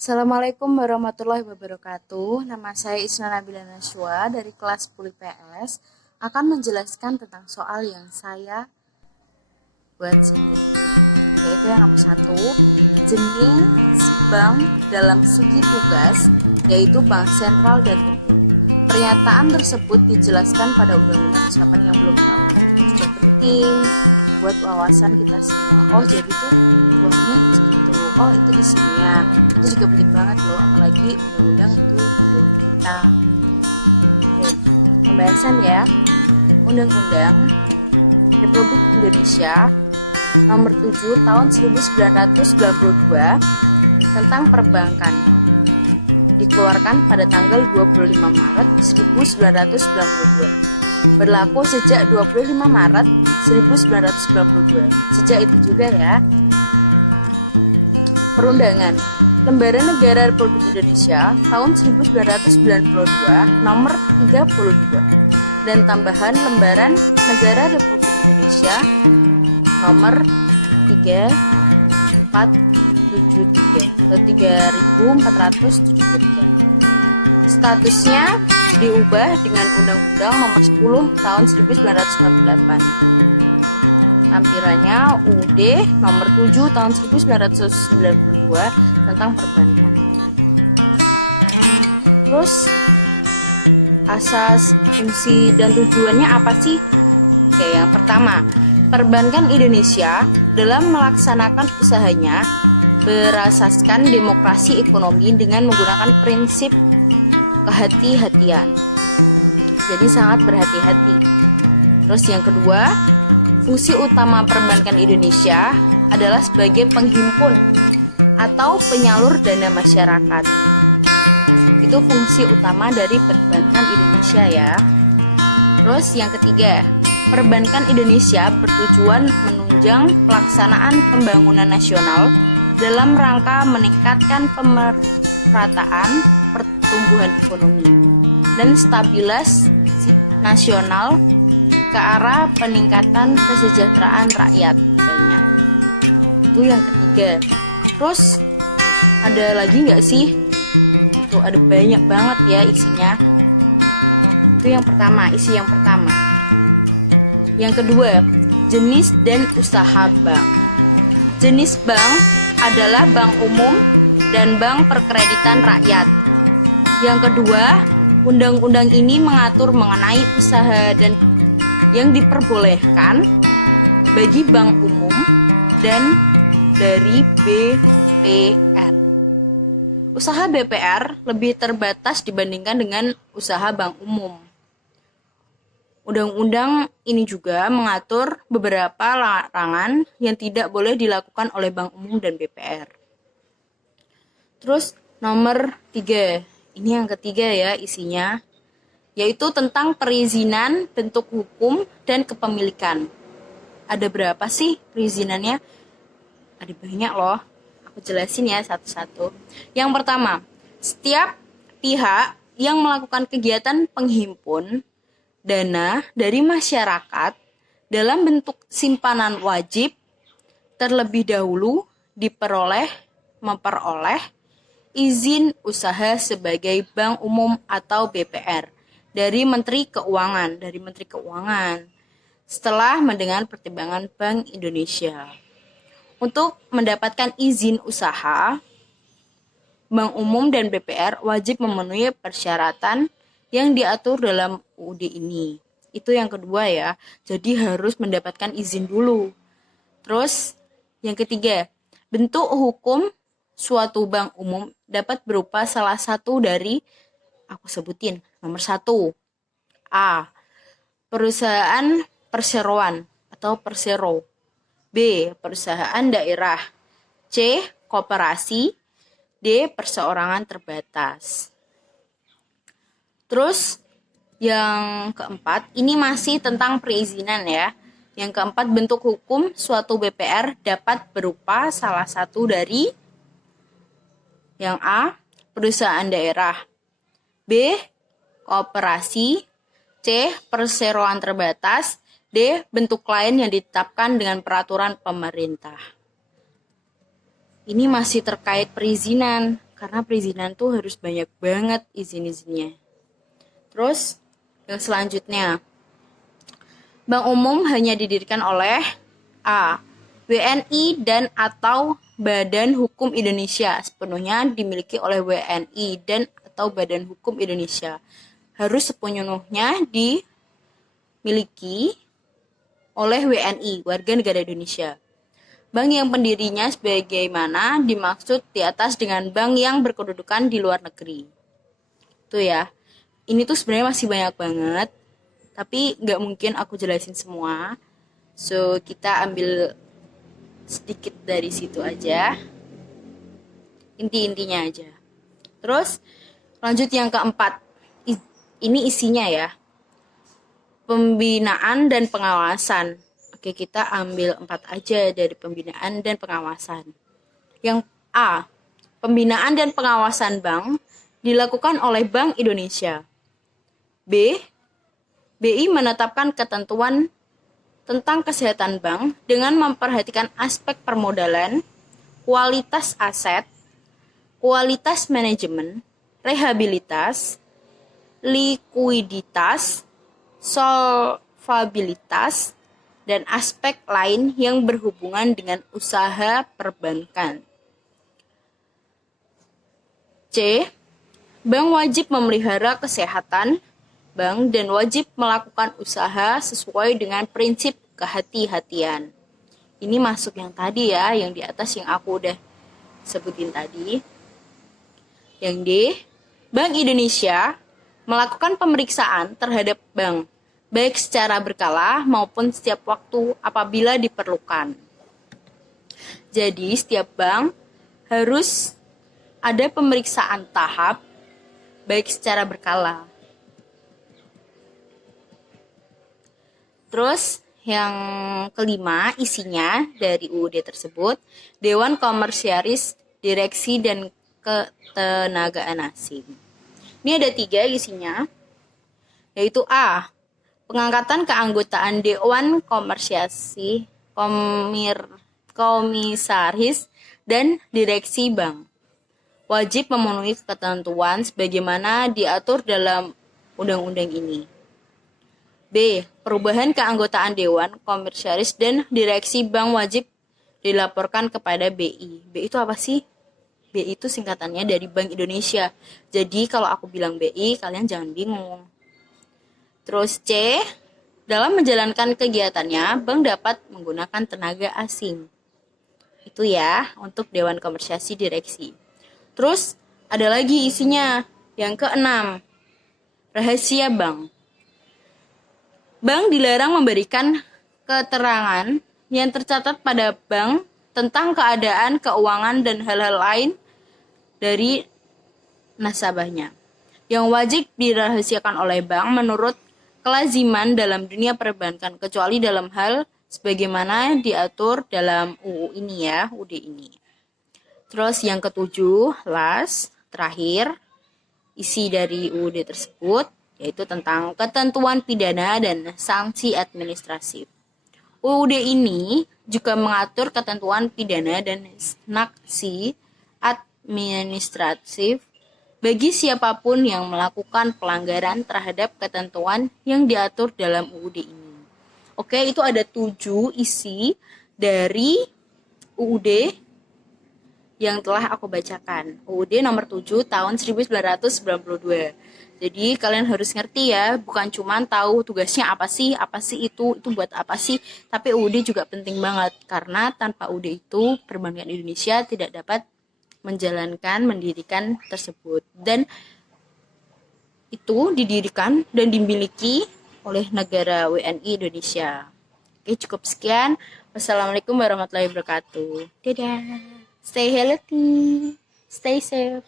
Assalamualaikum warahmatullahi wabarakatuh. Nama saya Isna Nabila Najwa dari kelas 10 PS akan menjelaskan tentang soal yang saya buat sendiri, yaitu yang nomor 1, jenis bank dalam segi tugas, yaitu bank sentral dan umum. Pernyataan tersebut dijelaskan pada undang-undang. Siapa yang belum tahu, itu juga penting buat wawasan kita semua. Oh, jadi tuh uangnya segitu, oh itu isinya, itu juga penting banget loh, apalagi undang-undang itu undang kita. Oke, pembahasan ya. Undang-Undang Republik Indonesia nomor 7 tahun 1992 tentang perbankan dikeluarkan pada tanggal 25 Maret 1992. Berlaku sejak 25 Maret 1992. Sejak itu juga ya. Perundangan Lembaran Negara Republik Indonesia tahun 1992 nomor 32 dan tambahan Lembaran Negara Republik Indonesia nomor 3473 atau 3473. Statusnya diubah dengan Undang-Undang Nomor 10 Tahun 1998. Lampirannya UUD Nomor 7 Tahun 1992 tentang perbankan. Terus asas, fungsi, dan tujuannya apa sih? Oke, yang pertama, perbankan Indonesia dalam melaksanakan usahanya berasaskan demokrasi ekonomi dengan menggunakan prinsip kehati-hatian. Jadi sangat berhati-hati. Terus yang kedua, fungsi utama perbankan Indonesia adalah sebagai penghimpun atau penyalur dana masyarakat. Itu fungsi utama dari perbankan Indonesia ya. Terus yang ketiga, perbankan Indonesia bertujuan menunjang pelaksanaan pembangunan nasional dalam rangka meningkatkan pemerataan pertumbuhan ekonomi dan stabilitas nasional ke arah peningkatan kesejahteraan rakyat banyak. Itu yang ketiga. Terus ada lagi nggak sih? Itu ada banyak banget ya isinya. Itu yang pertama, isi yang pertama. Yang kedua, jenis dan usaha bank. Jenis bank adalah bank umum dan bank perkreditan rakyat. Yang kedua, undang-undang ini mengatur mengenai usaha dan yang diperbolehkan bagi bank umum dan dari BPR. Usaha BPR lebih terbatas dibandingkan dengan usaha bank umum. Undang-undang ini juga mengatur beberapa larangan yang tidak boleh dilakukan oleh bank umum dan BPR. Terus nomor 3, ini yang ketiga ya isinya, yaitu tentang perizinan, bentuk hukum, dan kepemilikan. Ada berapa sih perizinannya? Ada banyak loh. Aku jelasin ya satu-satu. Yang pertama, setiap pihak yang melakukan kegiatan penghimpun dana dari masyarakat dalam bentuk simpanan wajib terlebih dahulu memperoleh izin usaha sebagai bank umum atau BPR dari Menteri Keuangan setelah mendengar pertimbangan Bank Indonesia. Untuk mendapatkan izin usaha, bank umum dan BPR wajib memenuhi persyaratan yang diatur dalam UUD ini. Itu yang kedua ya. Jadi harus mendapatkan izin dulu. Terus yang ketiga, bentuk hukum suatu bank umum dapat berupa salah satu dari, aku sebutin, nomor 1, A. Perusahaan perseroan atau persero. B. Perusahaan daerah. C. Koperasi. D. Perseorangan terbatas. Terus yang keempat, ini masih tentang perizinan ya. Yang keempat, bentuk hukum suatu BPR dapat berupa salah satu dari yang A. Perusahaan daerah. B. Koperasi. C. Perseroan terbatas. D. Bentuk lain yang ditetapkan dengan peraturan pemerintah. Ini masih terkait perizinan, karena perizinan tuh harus banyak banget izin-izinnya. Terus yang selanjutnya, bank umum hanya didirikan oleh A. WNI dan atau Badan Hukum Indonesia, sepenuhnya dimiliki oleh WNI dan atau Badan Hukum Indonesia. Harus sepenuhnya dimiliki oleh WNI, warga negara Indonesia. Bank yang pendirinya sebagaimana dimaksud di atas dengan bank yang berkedudukan di luar negeri. Tuh ya, ini tuh sebenarnya masih banyak banget, tapi nggak mungkin aku jelasin semua. So, kita ambil sedikit dari situ aja, inti-intinya aja. Terus, lanjut yang keempat. Ini isinya ya, pembinaan dan pengawasan. Oke, kita ambil 4 aja dari pembinaan dan pengawasan. Yang A, pembinaan dan pengawasan bank dilakukan oleh Bank Indonesia. B, BI menetapkan ketentuan tentang kesehatan bank dengan memperhatikan aspek permodalan, kualitas aset, kualitas manajemen, rehabilitas, likuiditas, solvabilitas, dan aspek lain yang berhubungan dengan usaha perbankan. C. Bank wajib memelihara kesehatan bank dan wajib melakukan usaha sesuai dengan prinsip kehati-hatian. Ini masuk yang tadi ya, yang di atas yang aku udah sebutin tadi. Yang D. Bank Indonesia melakukan pemeriksaan terhadap bank, baik secara berkala maupun setiap waktu apabila diperlukan. Jadi setiap bank harus ada pemeriksaan tahap, baik secara berkala. Terus yang kelima isinya dari UUD tersebut, Dewan Komisaris Direksi dan Ketenagaan Asing. Ini ada 3 isinya, yaitu A. Pengangkatan keanggotaan Dewan Komisaris dan Direksi Bank. Wajib memenuhi ketentuan sebagaimana diatur dalam undang-undang ini. B. Perubahan keanggotaan Dewan Komisaris dan Direksi Bank wajib dilaporkan kepada BI. BI itu apa sih? BI itu singkatannya dari Bank Indonesia. Jadi kalau aku bilang BI, kalian jangan bingung. Terus C, dalam menjalankan kegiatannya, bank dapat menggunakan tenaga asing. Itu ya, untuk Dewan Komisaris Direksi. Terus, ada lagi isinya. Yang keenam, rahasia bank. Bank dilarang memberikan keterangan yang tercatat pada bank tentang keadaan keuangan dan hal-hal lain dari nasabahnya, yang wajib dirahasiakan oleh bank menurut kelaziman dalam dunia perbankan, kecuali dalam hal sebagaimana diatur dalam UU ini ya, UUD ini. Terus yang ketujuh, last, terakhir, isi dari UUD tersebut, yaitu tentang ketentuan pidana dan sanksi administratif. UUD ini juga mengatur ketentuan pidana dan sanksi administratif bagi siapapun yang melakukan pelanggaran terhadap ketentuan yang diatur dalam UUD ini. Oke, itu ada 7 isi dari UUD yang telah aku bacakan. UUD nomor 7 tahun 1992. Jadi kalian harus ngerti ya, bukan cuma tahu tugasnya apa sih itu buat apa sih, tapi UUD juga penting banget karena tanpa UUD itu perbankan Indonesia tidak dapat mendirikan tersebut, dan itu didirikan dan dimiliki oleh negara WNI Indonesia. Oke, cukup sekian. Wassalamualaikum warahmatullahi wabarakatuh. Dadah. Stay healthy. Stay safe.